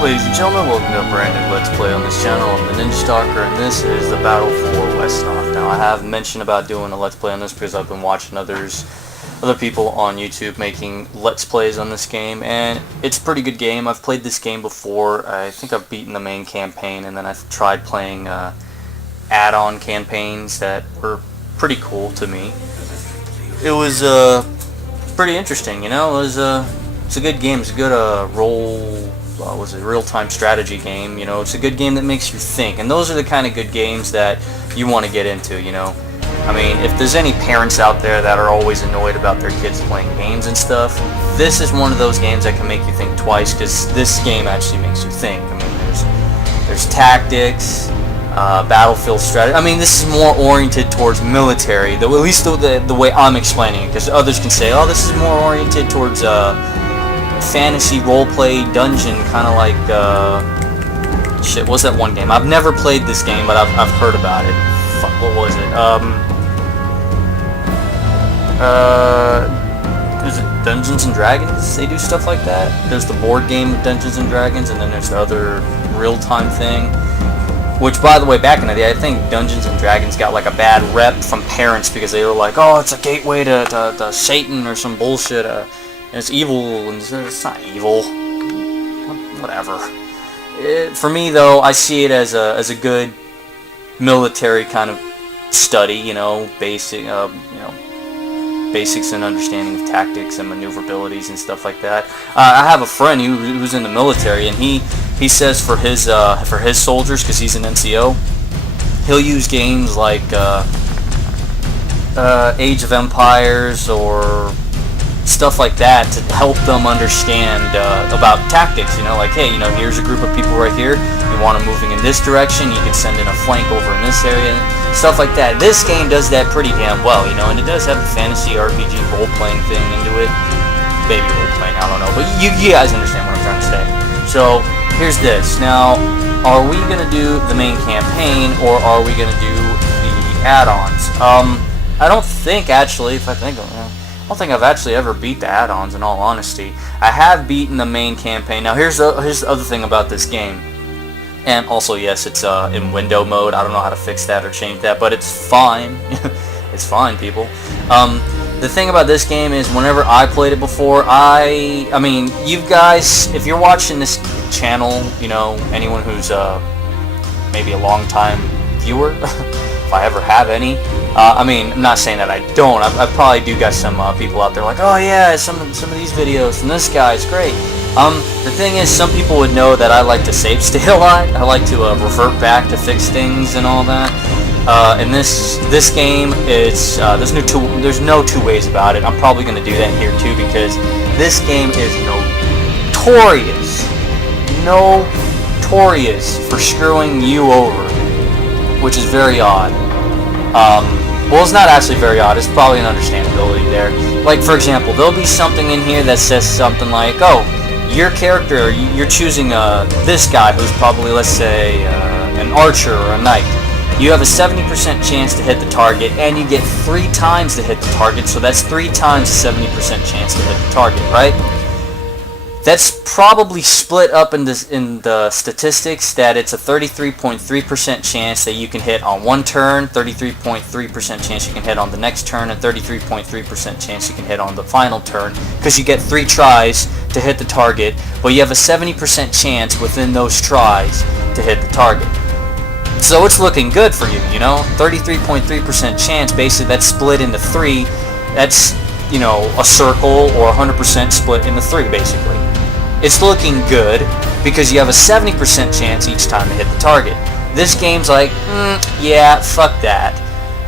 Ladies and gentlemen, welcome to a brand new Let's Play on this channel. I'm the Ninja Stalker, and this is the battle for Wesnoth. Now, I have mentioned about doing a Let's Play on this because I've been watching other people on YouTube making Let's Plays on this game, and it's a pretty good game. I've played this game before. I think I've beaten the main campaign, and then I've tried playing add-on campaigns that were pretty cool to me. It was pretty interesting, you know. It's a good game. It's a good real-time strategy game. You know, it's a good game that makes you think, and those are the kind of good games that you want to get into. You know, I mean, if there's any parents out there that are always annoyed about their kids playing games and stuff, this is one of those games that can make you think twice, because this game actually makes you think. I mean, there's tactics, battlefield strategy. I mean, this is more oriented towards military, at least the way I'm explaining it, because others can say, oh, this is more oriented towards fantasy roleplay dungeon, kind of like shit, what's that one game? I've never played this game, but I've heard about it. Fuck, what was it? Is it Dungeons and Dragons? They do stuff like that. There's the board game of Dungeons and Dragons, and then there's the other real-time thing. Which, by the way, back in the day, I think Dungeons and Dragons got like a bad rep from parents because they were like, oh, it's a gateway to Satan or some bullshit. And it's evil, and it's not evil. Whatever. For me, though, I see it as a good military kind of study. You know, basics and understanding of tactics and maneuverabilities and stuff like that. I have a friend who's in the military, and he says for his soldiers, because he's an NCO, he'll use games like Age of Empires or stuff like that to help them understand about tactics. You know, like, hey, you know, here's a group of people right here. You want them moving in this direction. You can send in a flank over in this area. Stuff like that. This game does that pretty damn well, you know, and it does have the fantasy RPG role-playing thing into it. Maybe role-playing, I don't know, but you guys understand what I'm trying to say. So here's this. Now, are we gonna do the main campaign, or are we gonna do the add-ons? I don't think, actually, if I think of it, I don't think I've actually ever beat the add-ons, in all honesty. I have beaten the main campaign. Now here's the other thing about this game. And also, yes, it's in window mode. I don't know how to fix that or change that, but it's fine. It's fine, people. The thing about this game is, whenever I played it before, I mean, you guys, if you're watching this channel, you know, anyone who's maybe a long-time viewer, if I ever have any, I mean, I'm not saying that I don't. I probably do got some people out there like, oh yeah, some of these videos from this guy is great. The thing is, some people would know that I like to save state a lot. I like to revert back to fix things and all that. And this game, it's there's no two ways about it. I'm probably going to do that here too, because this game is notorious for screwing you over, which is very odd. Well, it's not actually very odd. It's probably an understandability there. Like, for example, there'll be something in here that says something like, oh, your character, you're choosing this guy who's probably, let's say, an archer or a knight. You have a 70% chance to hit the target, and you get 3 times to hit the target, so that's 3 times a 70% chance to hit the target, right? That's probably split up in the statistics that it's a 33.3% chance that you can hit on one turn, 33.3% chance you can hit on the next turn, and 33.3% chance you can hit on the final turn, because you get 3 tries to hit the target, but you have a 70% chance within those tries to hit the target. So it's looking good for you, you know? 33.3% chance, basically that's split into 3. That's, you know, a circle, or 100% split into 3, basically. It's looking good because you have a 70% chance each time to hit the target. This game's like, yeah, fuck that,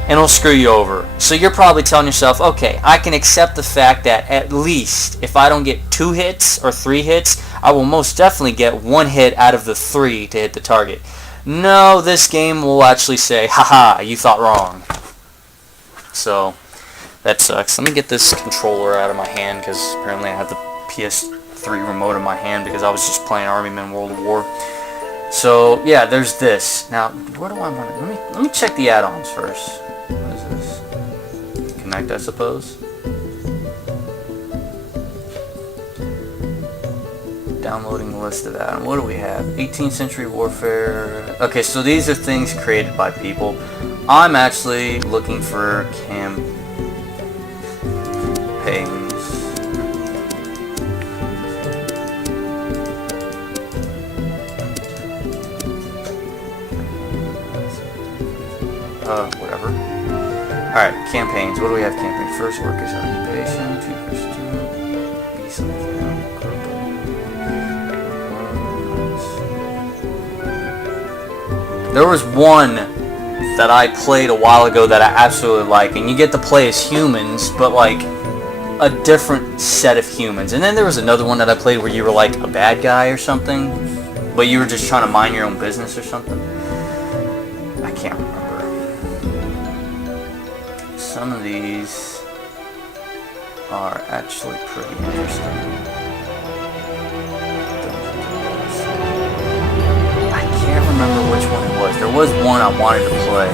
and it'll screw you over. So you're probably telling yourself, okay, I can accept the fact that at least if I don't get 2 hits or 3 hits, I will most definitely get 1 hit out of the 3 to hit the target. No, this game will actually say, haha, you thought wrong. So that sucks. Let me get this controller out of my hand, because apparently I have the PS3 remote in my hand because I was just playing Army Men World of War. So yeah, there's this. Now, where do I want to? Let me check the add-ons first. What is this? Connect, I suppose. Downloading the list of that. And what do we have? 18th century warfare. Okay, so these are things created by people. I'm actually looking for campaigns. Whatever. Alright, campaigns. What do we have? Campaign. First, workers' occupation. 2 versus 2. Be something. There was one that I played a while ago that I absolutely like, and you get to play as humans, but like a different set of humans. And then there was another one that I played where you were like a bad guy or something, but you were just trying to mind your own business or something. I can't remember. Some of these are actually pretty interesting. I can't remember which one it was. There was one I wanted to play.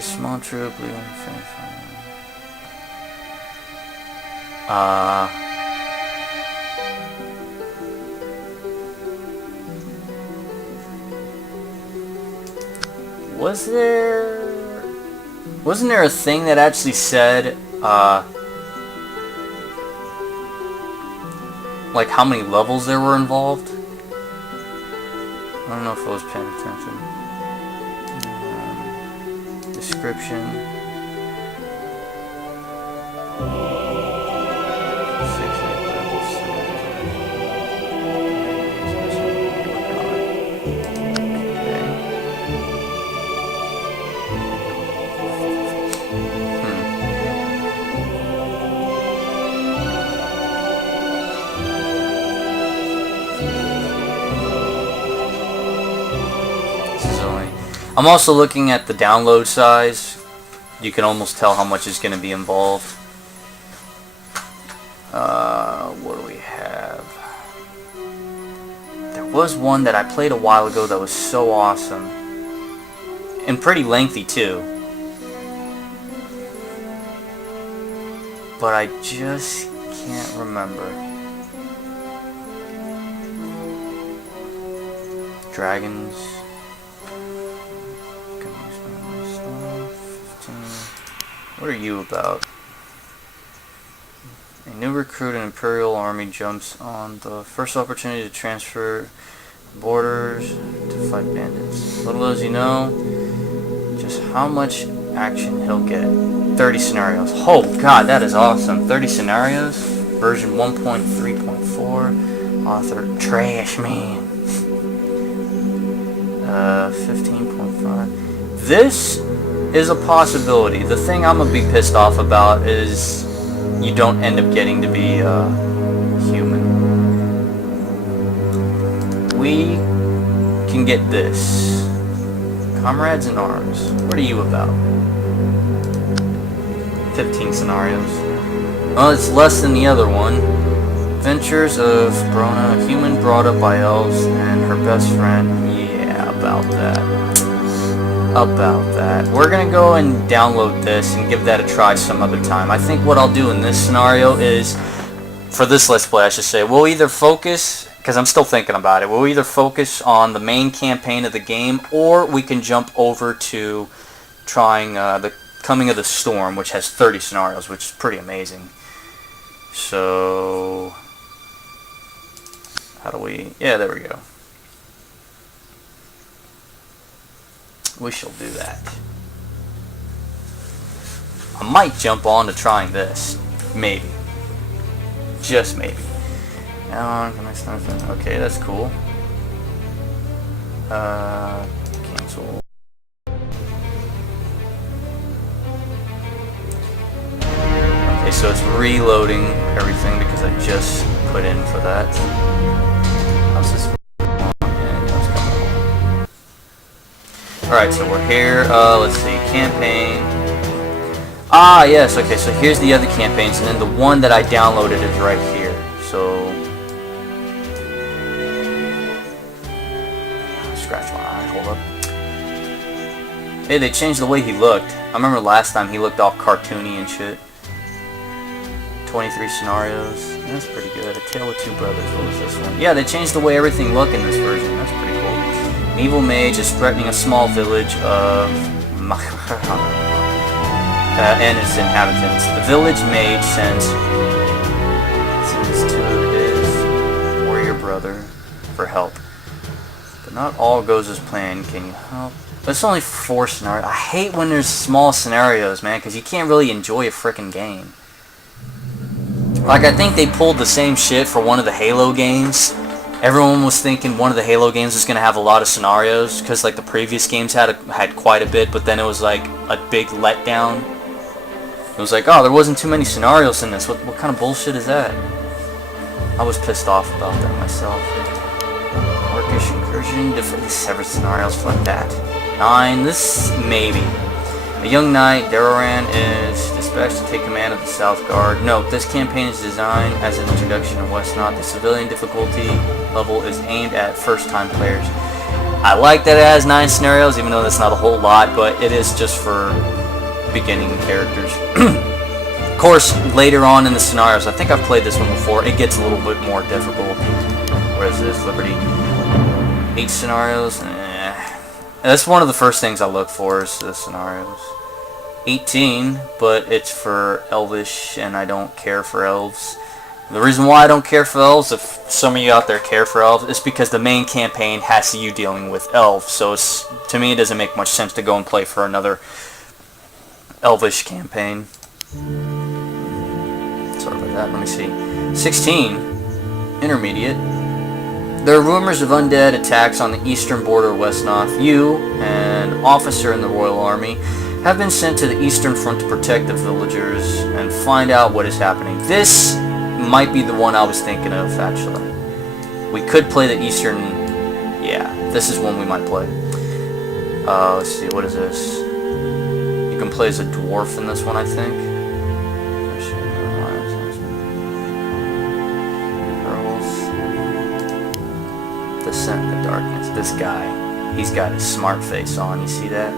Small troop, leaving finish. Wasn't there a thing that actually said, like how many levels there were involved? I don't know if I was paying attention. Description. 6, 8 levels. I'm also looking at the download size. You can almost tell how much is going to be involved. What do we have? There was one that I played a while ago that was so awesome. And pretty lengthy too. But I just can't remember. Dragons. What are you about? A new recruit in Imperial Army jumps on the first opportunity to transfer borders to fight bandits. Little does he know just how much action he'll get. 30 scenarios. Oh god, that is awesome. 30 scenarios. Version 1.3.4. Author Trash Man. 15.5. This is a possibility. The thing I'm gonna be pissed off about is you don't end up getting to be human. We can get this. Comrades in Arms. What are you about? 15 scenarios. Well, it's less than the other one. Adventures of Brona, a human brought up by elves and her best friend. Yeah, about that. We're gonna go and download this and give that a try some other time. I think what I'll do in this scenario is, for this Let's Play I should say, we'll either focus, because I'm still thinking about it, we'll either focus on the main campaign of the game, or we can jump over to trying the Coming of the Storm, which has 30 scenarios, which is pretty amazing. So, how do we, yeah, there we go. We shall do that. I might jump on to trying this. Maybe. Just maybe. Okay, that's cool. Cancel. Okay, so it's reloading everything because I just put in for that. How's this? Yeah, Alright, so we're here. Let's see. Campaign. Ah, yes. Okay, so here's the other campaigns, and then the one that I downloaded is right here. So... Scratch my eye. Hold up. Hey, they changed the way he looked. I remember last time he looked all cartoony and shit. 23 scenarios. That's pretty good. A Tale of Two Brothers. What was this one? Yeah, they changed the way everything looked in this version. That's pretty cool. An evil mage is threatening a small village of and its inhabitants. The village mage sends to his warrior brother for help. But not all goes as planned. Can you help? It's only 4 scenarios. I hate when there's small scenarios, man, because you can't really enjoy a frickin' game. Like, I think they pulled the same shit for one of the Halo games. Everyone was thinking one of the Halo games was going to have a lot of scenarios, because, like, the previous games had quite a bit, but then it was, like, a big letdown. It was like, oh, there wasn't too many scenarios in this. What kind of bullshit is that? I was pissed off about that myself. Orcish incursion, defeat several scenarios, fuck that. 9, this, maybe. A young knight, Daroran, is dispatched to take command of the South Guard. Note, this campaign is designed as an introduction to Wesnoth. The civilian difficulty level is aimed at first-time players. I like that it has 9 scenarios, even though that's not a whole lot, but it is just for beginning characters. Of course, later on in the scenarios, I think I've played this one before, it gets a little bit more difficult. Where is this? Liberty. 8 scenarios? That's one of the first things I look for is the scenarios. 18, but it's for Elvish, and I don't care for elves. The reason why I don't care for elves, if some of you out there care for elves, is because the main campaign has you dealing with elves. So to me, it doesn't make much sense to go and play for another Elvish campaign. Sorry about that. Let me see. 16, intermediate. There are rumors of undead attacks on the eastern border of Wesnoth. You, an officer in the Royal Army, have been sent to the eastern front to protect the villagers and find out what is happening. This might be the one I was thinking of, actually. We could play the eastern... Yeah, this is one we might play. Let's see, what is this? You can play as a dwarf in this one, I think. Descent in the darkness. This guy, he's got his smart face on. You see that?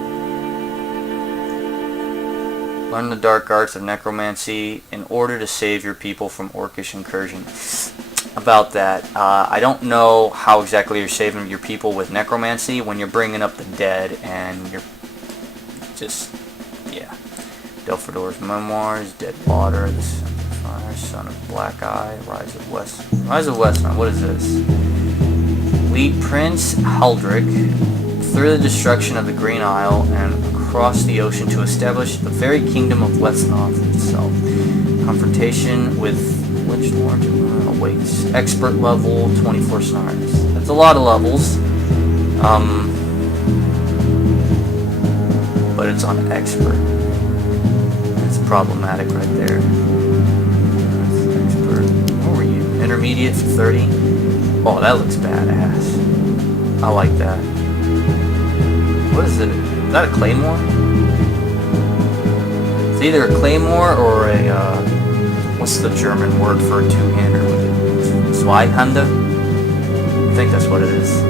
Learn the dark arts of necromancy in order to save your people from orcish incursion. About that, I don't know how exactly you're saving your people with necromancy when you're bringing up the dead and you're just, yeah. Delphador's Memoirs, Dead Water, The Fire, Son of Black Eye, Rise of Wesnoth. What is this? Lead Prince Haldric through the destruction of the Green Isle and across the ocean to establish the very kingdom of Wesnoth itself. Confrontation with Lich Lord awaits. Expert level 24 scenarios. That's a lot of levels. But it's on expert. It's problematic right there. Expert. What were you? Intermediate for 30? Oh, that looks badass. I like that. What is it? Is that a claymore? It's either a claymore or a, what's the German word for a two-hander with it? Zweihande? I think that's what it is.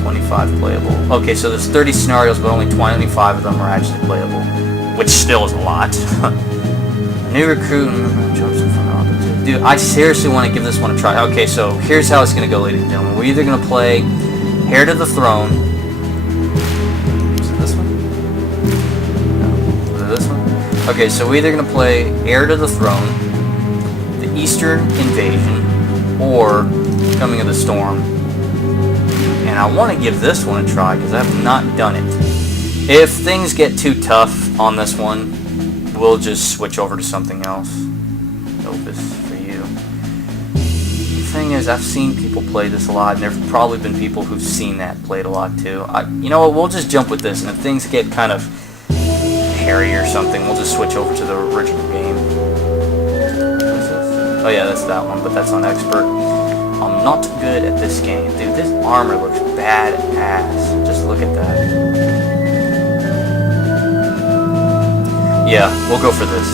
25 playable. Okay, so there's 30 scenarios, but only 25 of them are actually playable. Which still is a lot. New recruit. Dude, I seriously want to give this one a try. Okay, so here's how it's going to go, ladies and gentlemen. We're either going to play Heir to the Throne. Is it this one? No. Is it this one? Okay, so we're either going to play Heir to the Throne, The Eastern Invasion, or Coming of the Storm. And I want to give this one a try because I have not done it. If things get too tough on this one, we'll just switch over to something else. Opus. The thing is, I've seen people play this a lot, and there've probably been people who've seen that played a lot too. You know what, we'll just jump with this, and if things get kind of hairy or something, we'll just switch over to the original game. What is this? Oh yeah, that's that one, but that's on expert. am not good at this game. Dude, this armor looks badass. Just look at that. Yeah, we'll go for this.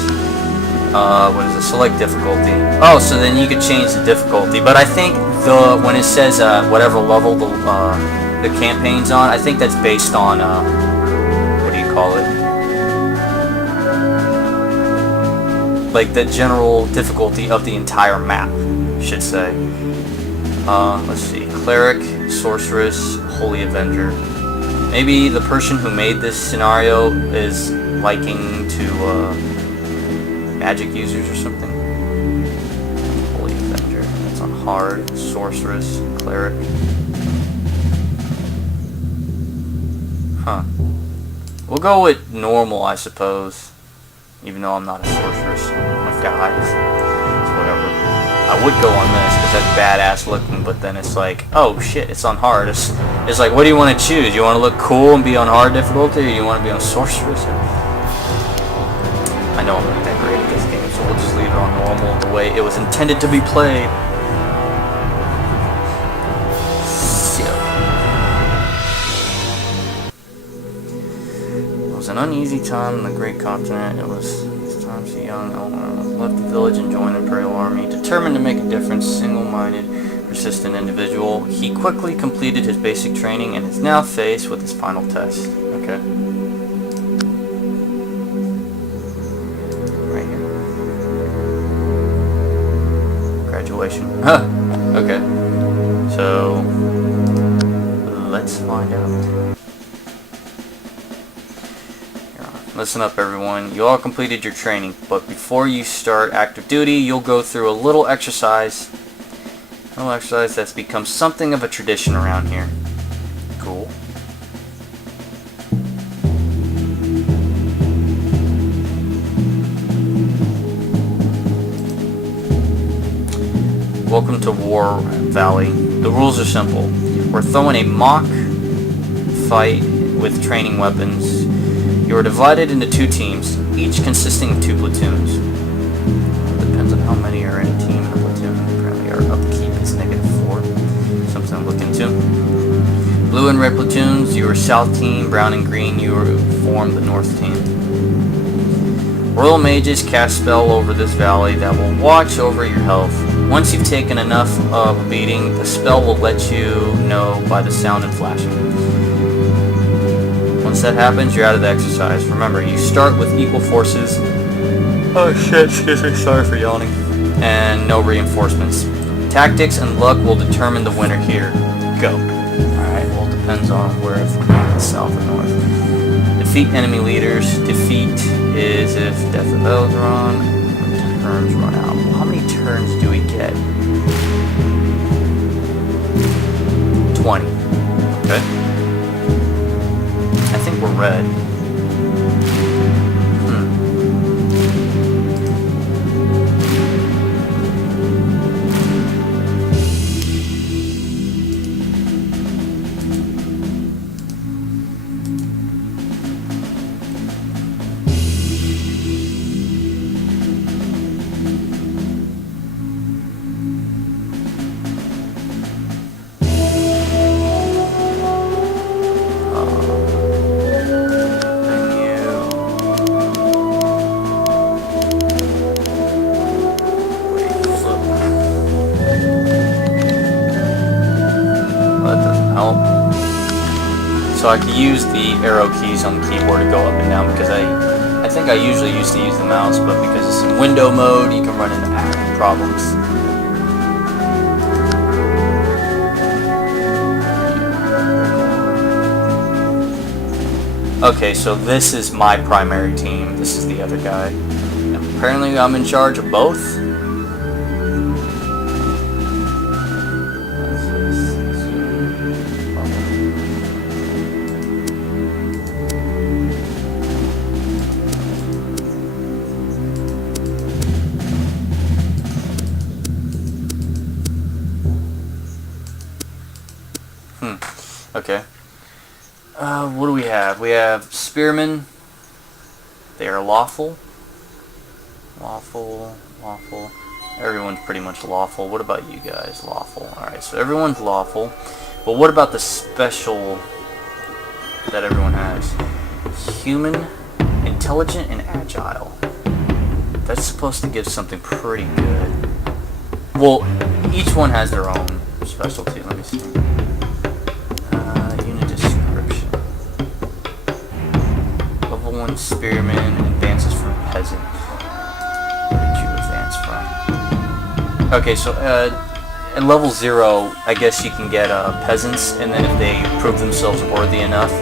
What is it? Select difficulty. Oh, so then you could change the difficulty. But I think when it says whatever level the campaign's on, I think that's based on what do you call it? Like the general difficulty of the entire map, I should say. Let's see. Cleric, Sorceress, Holy Avenger. Maybe the person who made this scenario is liking to magic users or something. Holy Avenger. That's on hard. Sorceress, Cleric. Huh. We'll go with normal, I suppose. Even though I'm not a sorceress. I'm a guy. So whatever. I would go on this because that's badass looking, but then it's like, oh shit, it's on hard. It's like, what do you want to choose? You want to look cool and be on hard difficulty, or you want to be on sorceress? I know I'm not that great at this game, so we'll just leave it on normal the way it was intended to be played. It was an uneasy time in the great continent. It was this time so young Elmer left the village and joined the Imperial Army. Determined to make a difference, single-minded, persistent individual, he quickly completed his basic training and is now faced with his final test. Okay. Right here. Graduation. Huh. Okay. So, let's find out. Listen up, everyone. You all completed your training, but before you start active duty, you'll go through a little exercise. A little exercise that's become something of a tradition around here. Cool. Welcome to War Valley. The rules are simple. We're throwing a mock fight with training weapons. You are divided into 2 teams, each consisting of 2 platoons. Depends on how many are in a team and a platoon. Apparently our upkeep is -4. Something to look into. Blue and red platoons, you are south team. Brown and green, you form the north team. Royal mages cast spell over this valley that will watch over your health. Once you've taken enough of a beating, the spell will let you know by the sound and flashing. Once that happens, you're out of the exercise. Remember, you start with equal forces. Oh shit, excuse me, sorry for yawning. And no reinforcements. Tactics and luck will determine the winner here. Go. Alright, well, it depends on where it's south or north. Defeat enemy leaders. Defeat is if Death of Eldron. Turns run out. Well, how many turns do we get? 20. Okay. I think we're red. So I can use the arrow keys on the keyboard to go up and down because I think I usually used to use the mouse, but because it's in window mode, you can run into problems. Okay, so this is my primary team. This is the other guy. And apparently I'm in charge of both. Okay. What do we have? We have spearmen. They are lawful. Lawful. Everyone's pretty much lawful. What about you guys? Lawful. Alright, so everyone's lawful. But what about the special that everyone has? Human, intelligent, and agile. That's supposed to give something pretty good. Well, each one has their own specialty. Let me see. Unit description. Level 1 spearman advances from peasant. Where did you advance from? Okay, so at level 0, I guess you can get peasants, and then if they prove themselves worthy enough,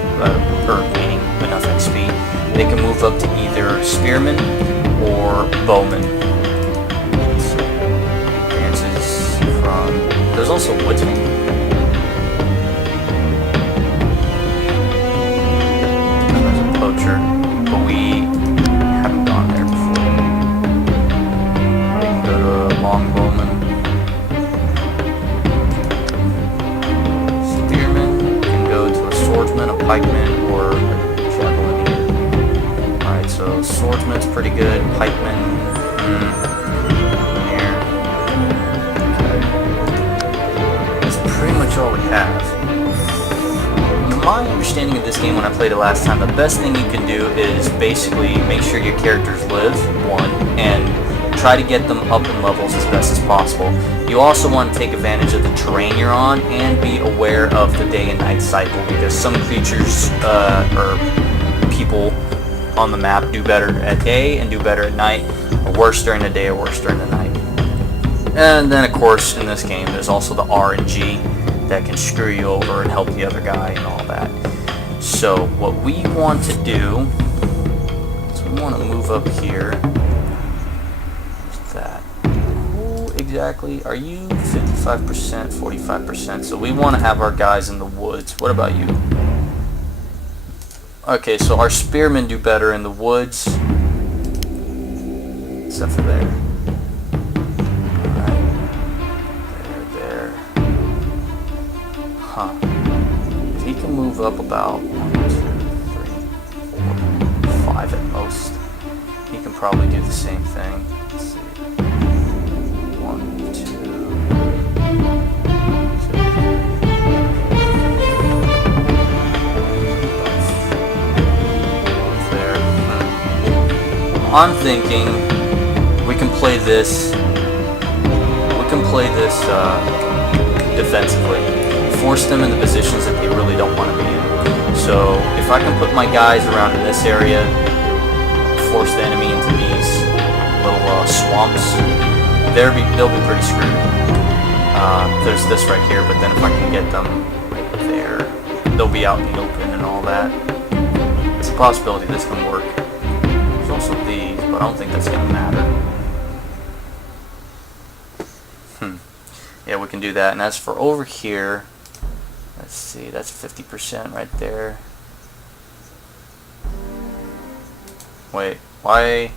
or gaining enough XP, they can move up to either spearman or bowman. So, advances from... There's also woodsman. There's a poacher, but we haven't gone there before. We can go to a longbowman. Spearman can go to a swordsman, a pikeman, or a javelinier. Alright, so swordsman's pretty good, pikeman, here. Okay. That's pretty much all we have. My understanding of this game when I played it last time, the best thing you can do is basically make sure your characters live, one, and try to get them up in levels as best as possible. You also want to take advantage of the terrain you're on and be aware of the day and night cycle, because some creatures or people on the map do better at day and do better at night, or worse during the day or worse during the night. And then of course in this game there's also the RNG that can screw you over and help the other guy and all that. So what we want to do is we want to move up here. What's that? Who exactly are you? 55%, 45%. So we want to have our guys in the woods. What about you? Okay, so our spearmen do better in the woods, except for there. Alright. There. Huh. If he can move up about 1, 2, 3, 4, 5 at most, he can probably do the same thing. Let's see. 1, 2, 2. I'm thinking we can play this. Defensively. Force them in the positions that they really don't want to be in. So if I can put my guys around in this area, force the enemy into these little swamps, they'll be pretty screwed. There's this right here, but then if I can get them right there, they'll be out in the open and all that. It's a possibility this can work. There's also these, but I don't think that's going to matter. Yeah, we can do that. And as for over here, let's see, that's 50% right there. Wait, why?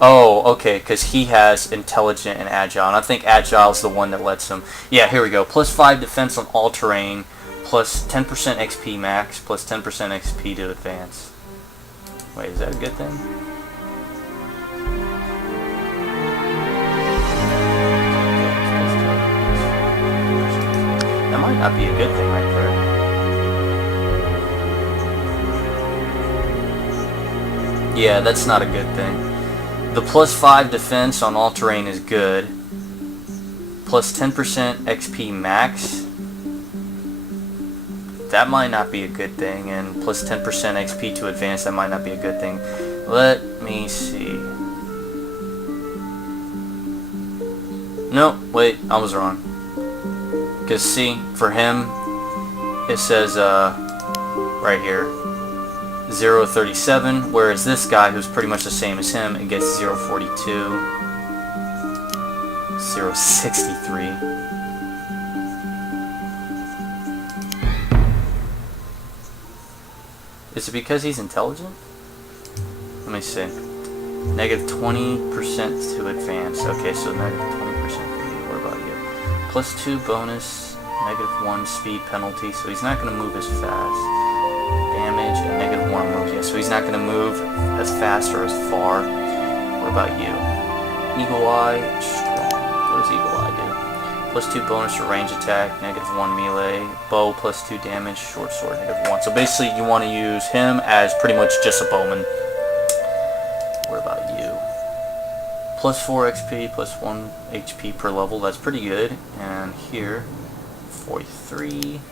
Oh, okay, because he has intelligent and agile, and I think agile is the one that lets him. Yeah, here we go. Plus 5 defense on all terrain, plus 10% XP max, plus 10% XP to advance. Wait, is that a good thing? That might not be a good thing right there. Yeah, that's not a good thing. The plus 5 defense on all terrain is good. Plus 10% XP max. That might not be a good thing. And plus 10% XP to advance, that might not be a good thing. Let me see. No, wait, I was wrong. Because see, for him, it says right here, 0.37, whereas this guy, who's pretty much the same as him, it gets 0.42, 0.63. Is it because he's intelligent? Let me see. Negative 20% to advance. Okay, so negative 20% for you. What about you? Plus 2 bonus, negative 1 speed penalty, so he's not going to move as fast. Damage and negative 1 moves, yeah, so he's not going to move as fast or as far. What about you? Eagle Eye, strong. What does Eagle Eye do? +2 bonus to range attack, -1 melee, bow +2 damage, short sword -1. So basically you want to use him as pretty much just a bowman. What about you? +4 XP, +1 HP per level, that's pretty good. And here, 43.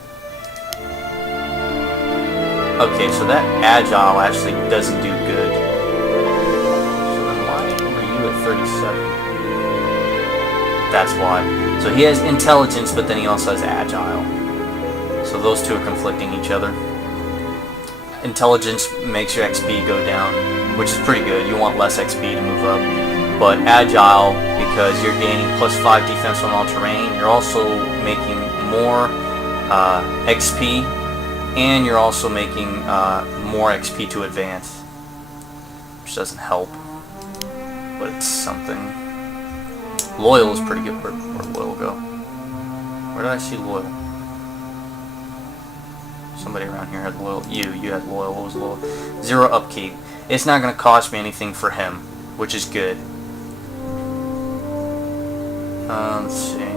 Okay, so that agile actually doesn't do good. So then why are you at 37? That's why. So he has intelligence, but then he also has agile. So those two are conflicting each other. Intelligence makes your XP go down, which is pretty good. You want less XP to move up. But agile, because you're gaining +5 defense on all terrain, you're also making more XP, and you're also making more XP to advance, which doesn't help, but it's something. Loyal is pretty good. Where'd Loyal go? Where did I see Loyal? Somebody around here had Loyal. You had Loyal. What was Loyal? 0 upkeep. It's not going to cost me anything for him, which is good. Let's see.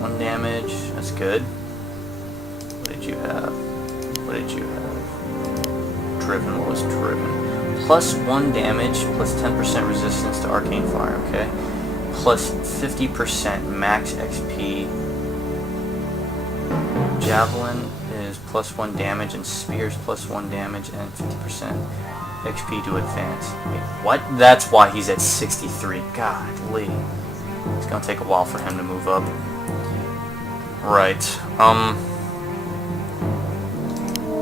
1 damage. That's good. What did you have? What did you have? Driven. What was Driven? +1 damage, +10% resistance to arcane fire. Okay. +50% max XP. Javelin is +1 damage, and spears +1 damage, and 50% XP to advance. Wait, what? That's why he's at 63. Godly. It's gonna take a while for him to move up. Right.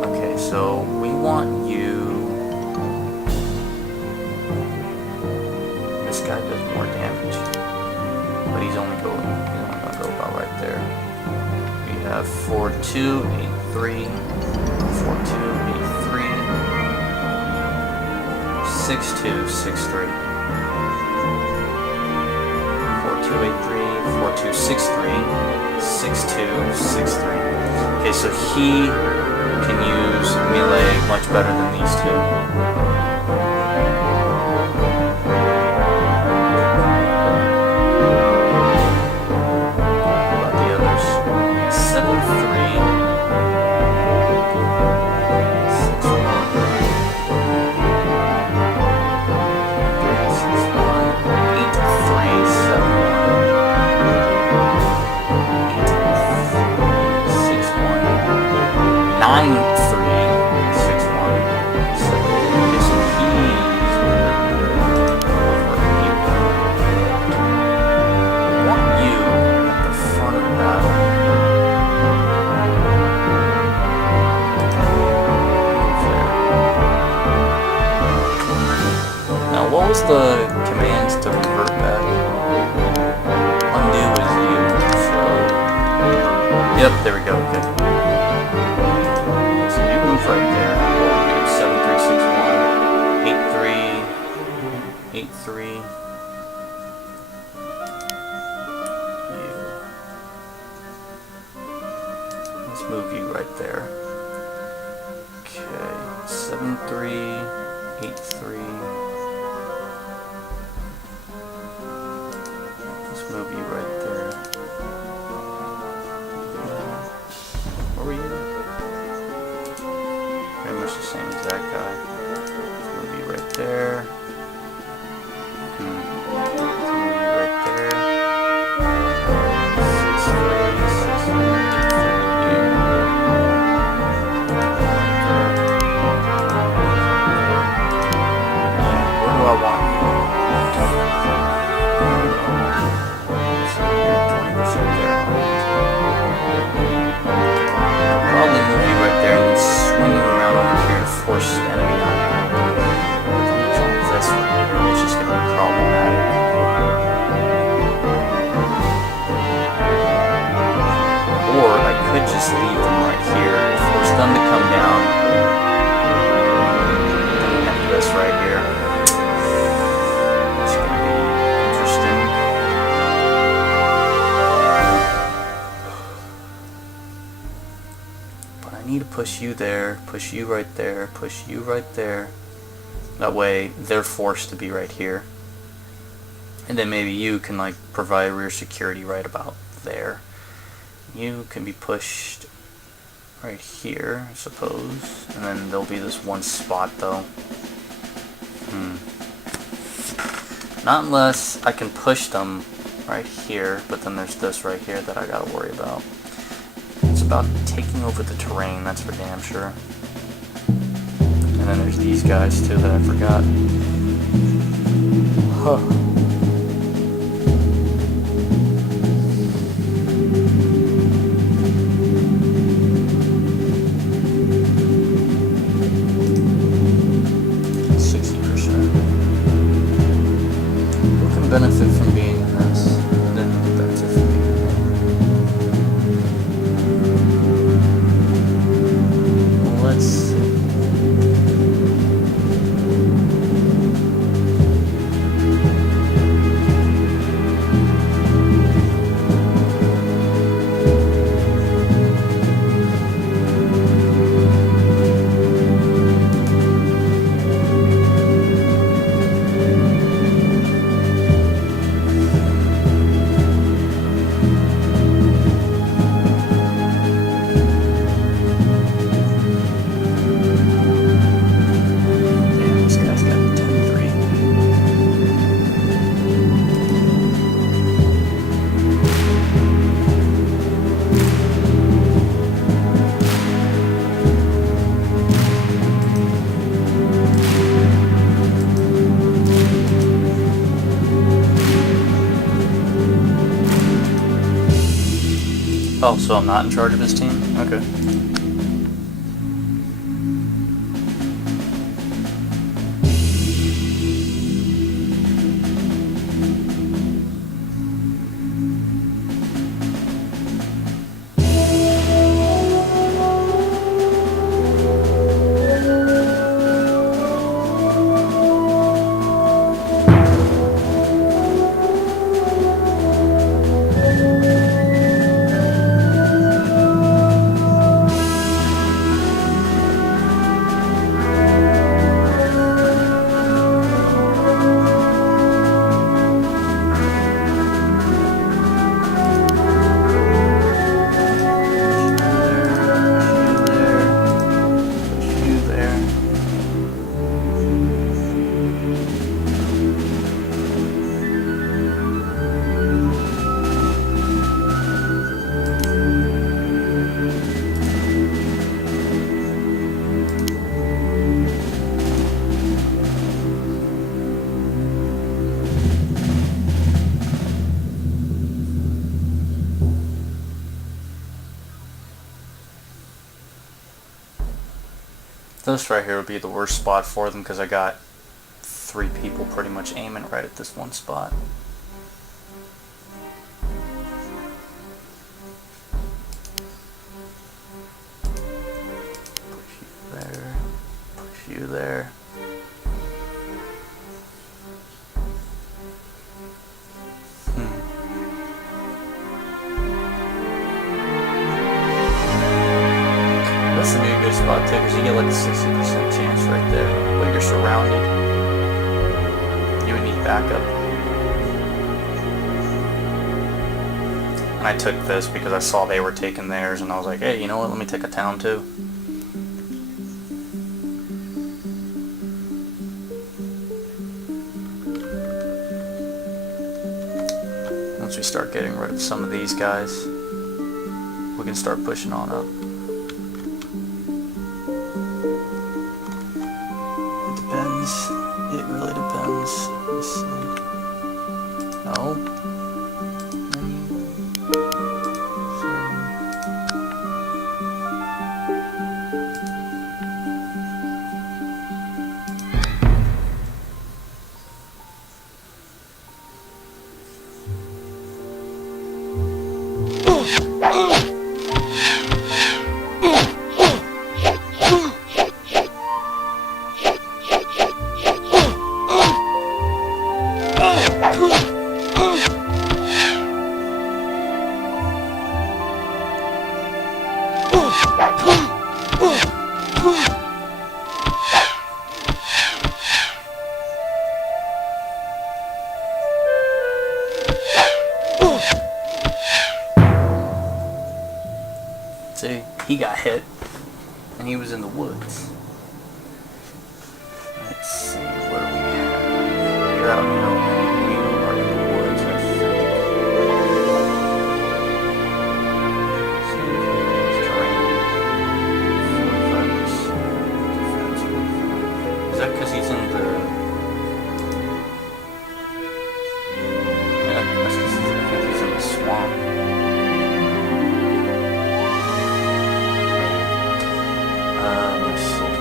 Okay, so we want you. This guy does more damage, but he's only gonna go about right there. We have 4283, 4283, 6263. 4283, 4263, 6263. Okay, so he can use melee much better than these two. What about the others? 73, 61, what was the commands to revert back? Undo is you, so... Yep, there we go, okay. So you move right there. 7361, 83, 83. You. Let's move you right there. Okay, 7383. Move you right there. Where were you? Pretty much the same as that guy. Move you right there. Move you right there. 6, 3, 6, 3, 8, 3. Where do I want you? Probably move you right there and then swing you around over here to force the enemy on you. This one here, which is going to be problematic. Or I could just leave them right here, force them to come down. Then we have this right here. It's going to be interesting. But I need to push you there, push you right there, push you right there. That way they're forced to be right here. And then maybe you can like provide rear security right about there. You can be pushed right here, I suppose. And then there'll be this one spot though. Not unless I can push them right here, but then there's this right here that I gotta worry about. It's about taking over the terrain, that's for damn sure. And then there's these guys too that I forgot. Huh. Benefit from being in this. That's it for me. Let's see. Oh, so I'm not in charge of his team? Okay. This right here would be the worst spot for them because I got 3 people pretty much aiming right at this one spot. Push you there. Push you there. This would be a good spot too, because you get like a 60% chance right there, but you're surrounded. You would need backup. And I took this because I saw they were taking theirs, and I was like, hey, you know what, let me take a town too. Once we start getting rid of some of these guys, we can start pushing on up. It really depends. Let's see. No. See, he got hit, and he was in the woods. Let's see, what do we have? You're out in the open. You are in the woods, I think. See, terrain. 45%. Defense 45. Is that because he's in the... Yeah, that's because I think he's in the swamp. Let's see.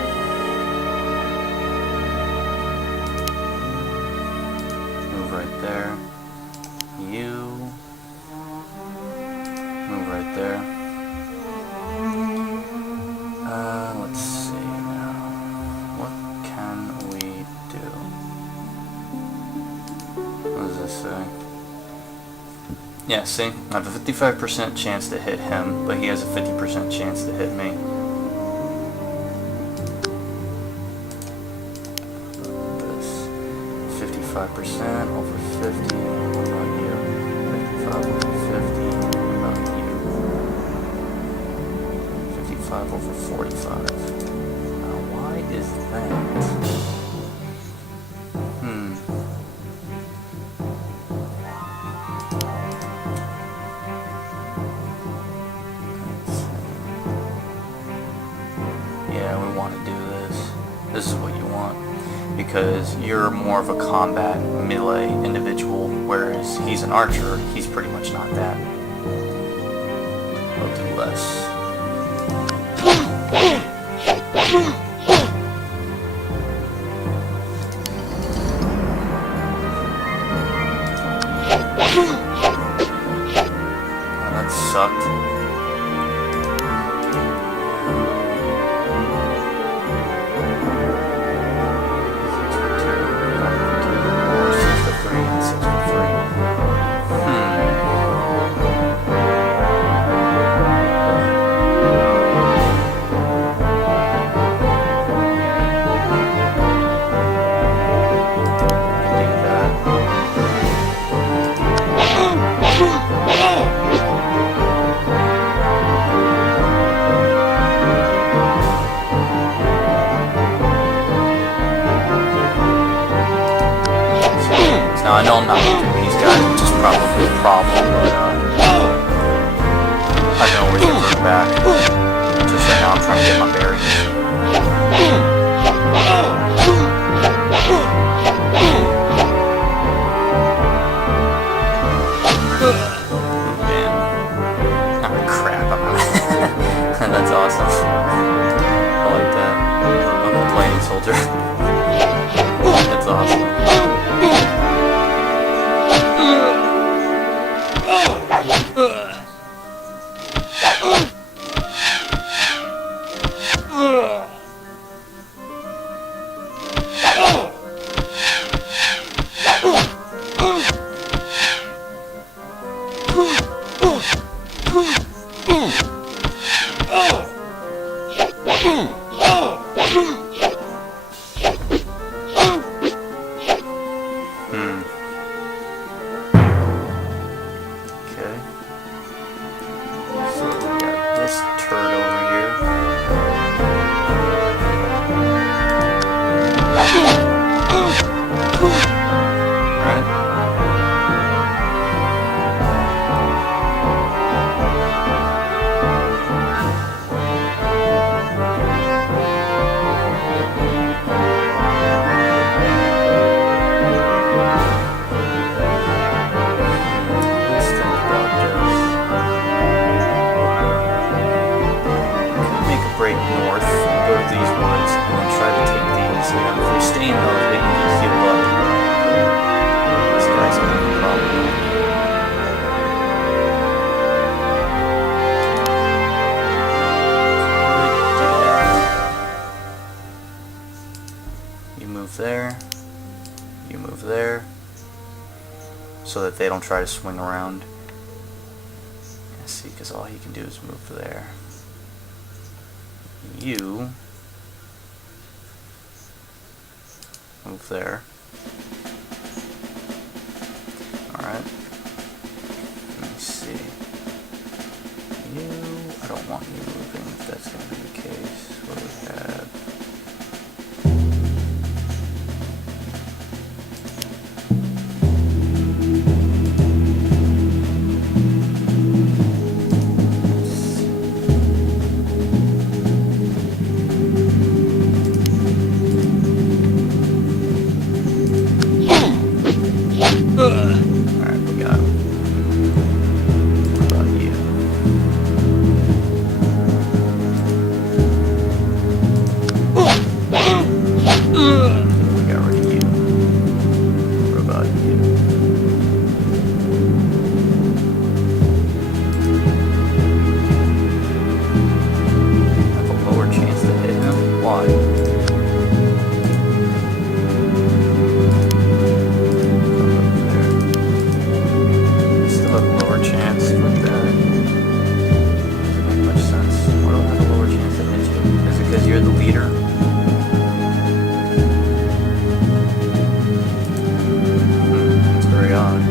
Move right there. You. Move right there. Let's see now. What can we do? What does this say? Yeah, see? I have a 55% chance to hit him, but he has a 50% chance to hit me. 55% over 50, what about you? 55 over 50, what about you? 55 over 45. Now why is that? Yeah, we want to do this. This is what you want. Because you're more of a combat melee individual, whereas he's an archer, he's pretty much not that. He'll do less. Oh, that sucked. Now I know I'm not moving these guys, which is probably a problem, but I can always revert back. Just right now I'm trying to get my bearings. Man. Oh crap, I'm not. That's awesome. I like that. I'm a complaining soldier. That's awesome. So that they don't try to swing around. Yeah, see, because all he can do is move there. You move there. Alright. Let me see. You, I don't don't want you moving if that's going to be the case. What do we have? Alright, we got him. What about you? We got rid of you. What about you? I have a lower chance to hit him? Why? You're the leader. It's very odd.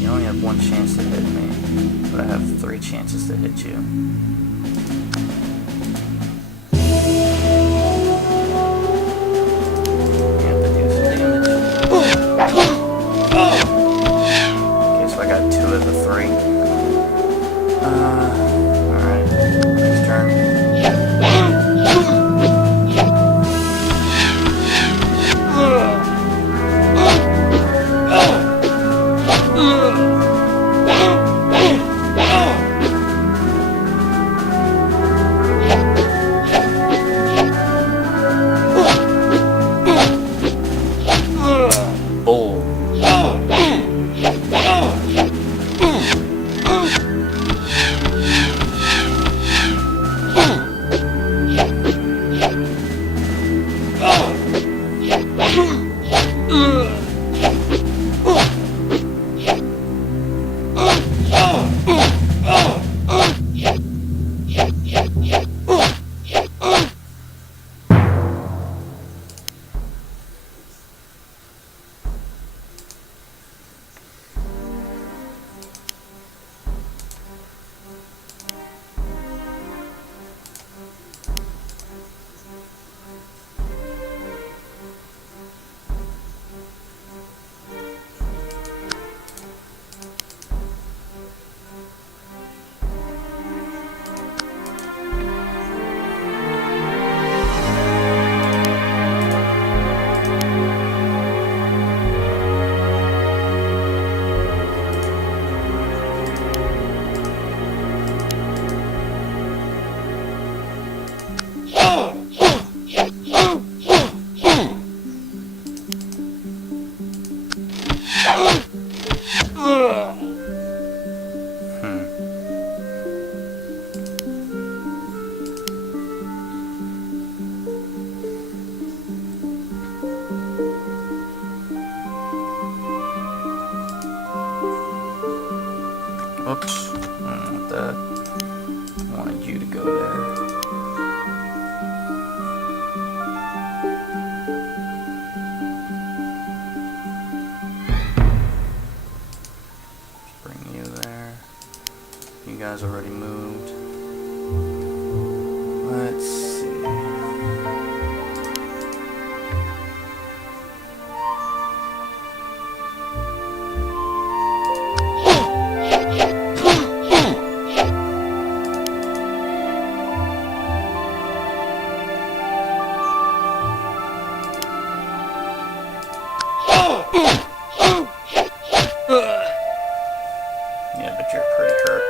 You only have one chance to hit me, but I have 3 chances to hit you. You have to do some damage. Okay, so I got 2 of the 3. Alright, next turn. Oops, I don't want that. I wanted you to go there. Just bring you there. You guys already moved. Let's see. Yeah, but you're pretty hurt.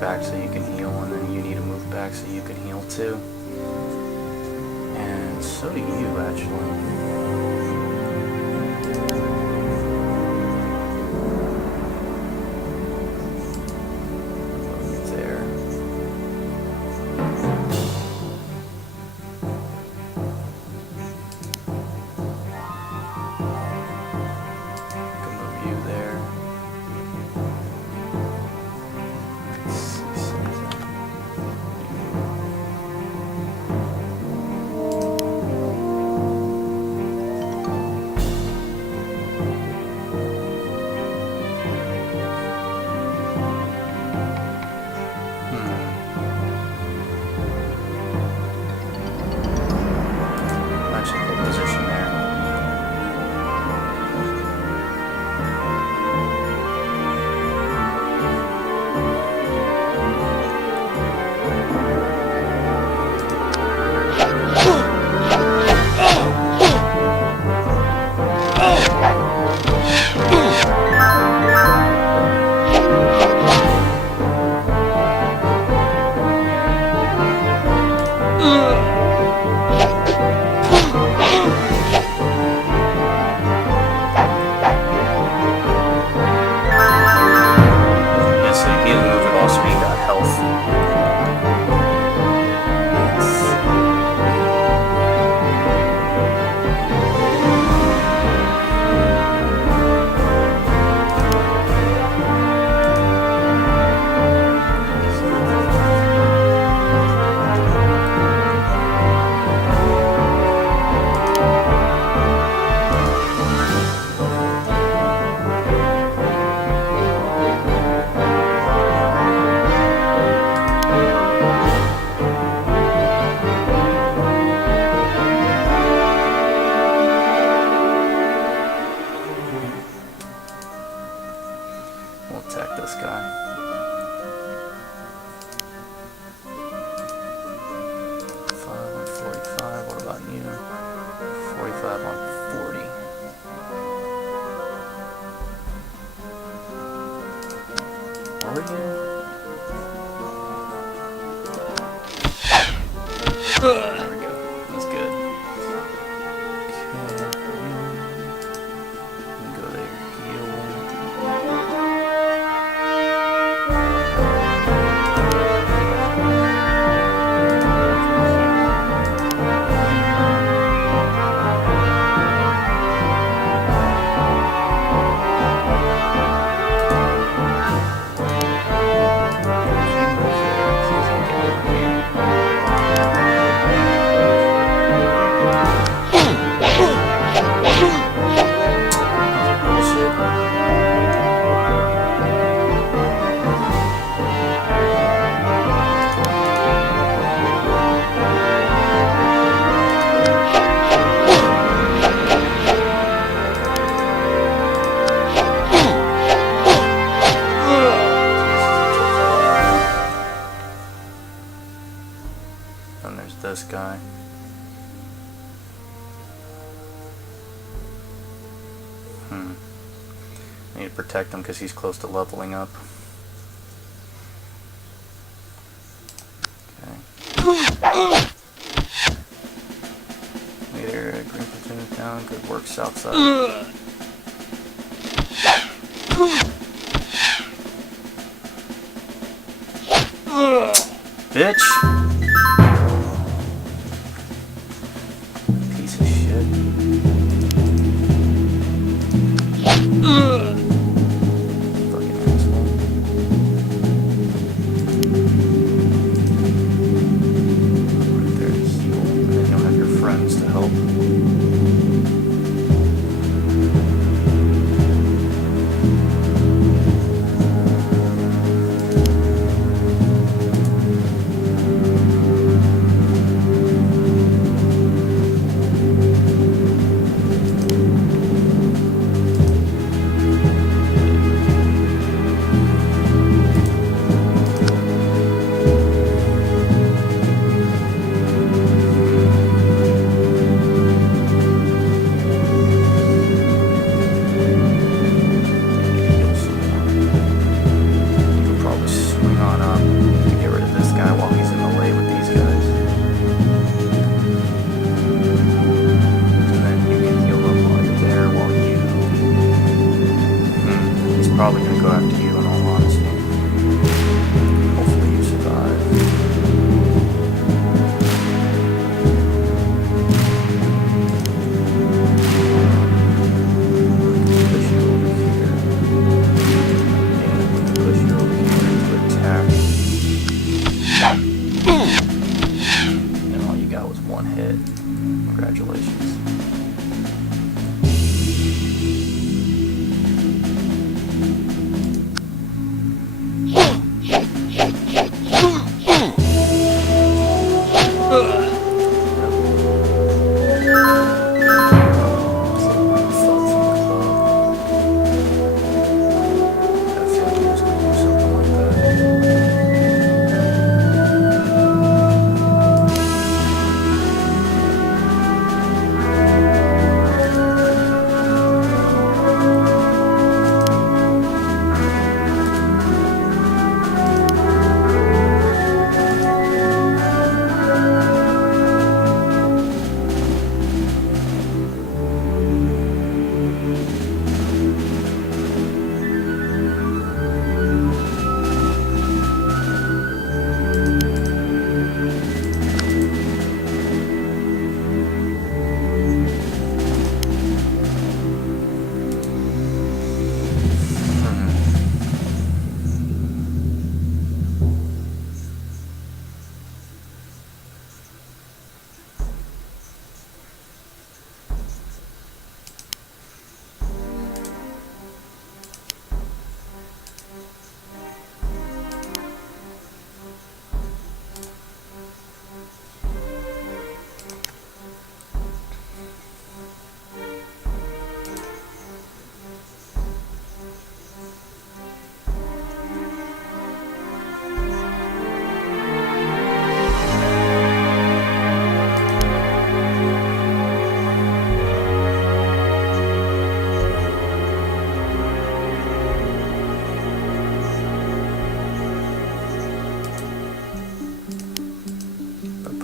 back so you can heal, and then you need to move back so you can heal too. And so do you, actually. There we go. That's good. Okay. Go there. Heal. Then there's this guy. I need to protect him because he's close to leveling up. Okay. Leader, green platoon is down. Good work, south side. Bitch! Piece of shit. Fucking asshole. Right there's gold, and then you'll have your friends to help.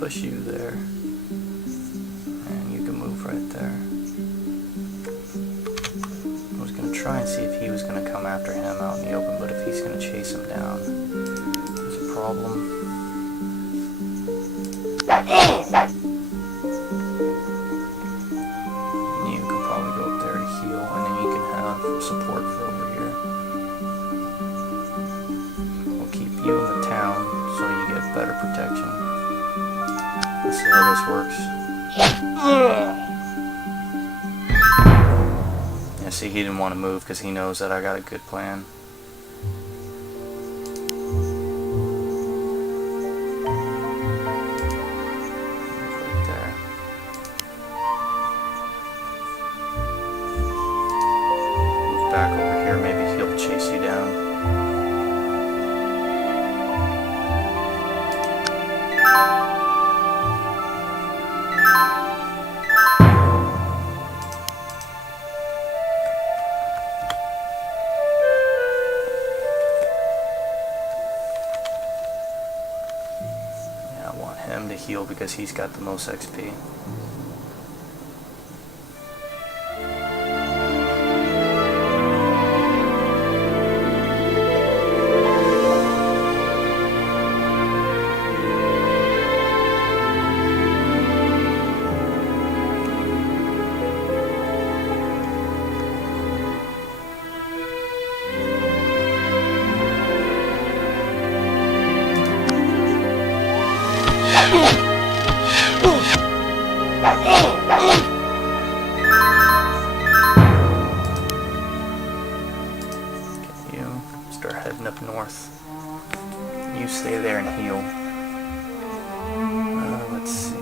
push you there. And you can move right there. I was going to try and see if he was going to come after him out in the open, but if he's going to chase him down, there's a problem. You can probably go up there to heal, and then you can have support for over here. We'll keep you in the town so you get better protection. Let's see how this works. Yeah, see, he didn't want to move because he knows that I got a good plan. Right there. Move back over here, maybe he'll chase you down. Him to heal because he's got the most XP. You start heading up north. You stay there and heal. Let's see.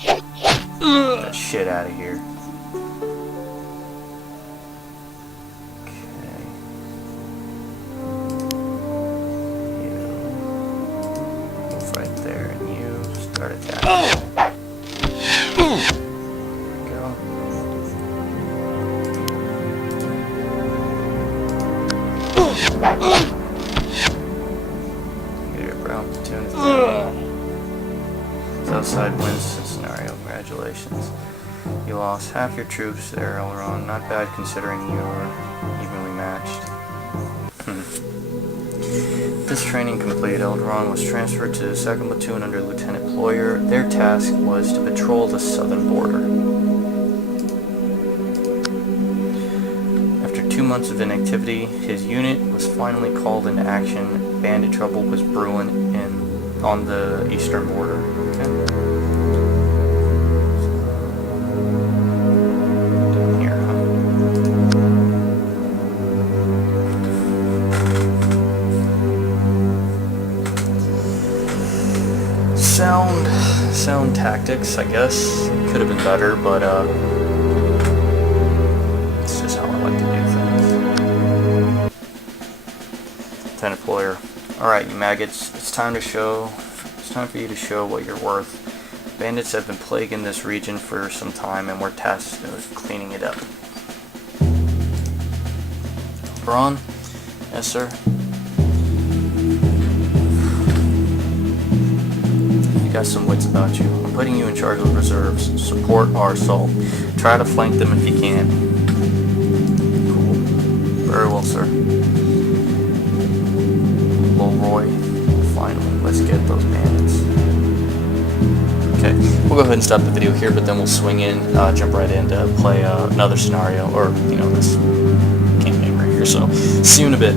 Get that shit out of here. There, and you start attacking. There we go. Your brown platoon is down. Southside wins scenario. Congratulations. You lost half your troops there, Elrond. Not bad considering you were evenly matched. This training complete, Elrond was transferred to the 2nd Platoon under Lieutenant Ployer. Their task was to patrol the southern border. After 2 months of inactivity, his unit was finally called into action. Bandit trouble was brewing on the eastern border. Okay. Down here, huh? Sound tactics, I guess. Could have been better, but it's just how I like to do things. Lieutenant Ployer. Alright, you maggots, it's time for you to show what you're worth. Bandits have been plaguing this region for some time, and we're tasked with cleaning it up. Braun? Yes, sir. Got some wits about you. I'm putting you in charge of reserves. Support our assault. Try to flank them if you can. Cool. Very well, sir. Leroy. Finally, let's get those bandits. Okay, we'll go ahead and stop the video here, but then we'll swing in, jump right in to play another scenario, or, this campaign right here. So, see you in a bit.